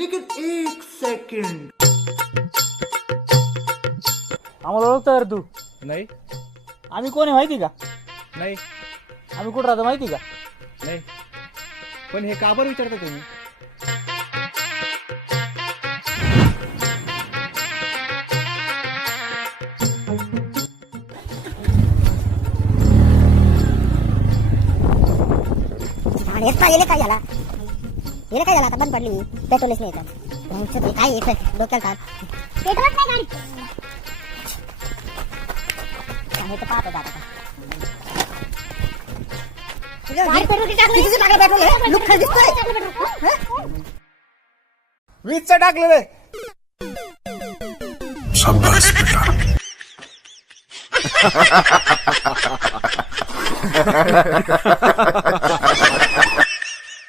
लेकिन एक सेकंड, आम्हाला ओळखतो यार तू? नाही आम्ही कोण आहे माहिती का? नाही आम्ही कुठं राहतो माहिती का? नाही, पण हे का बरं विचारता तुम्ही? येले काय झाला आता बंद पडली पेट्रोलच नाही येतात काय येत डोक्याला पेट्रोलच नाही गाडी तर पाहतो आता वीजचं टाकलं रे. शाबास बेटा.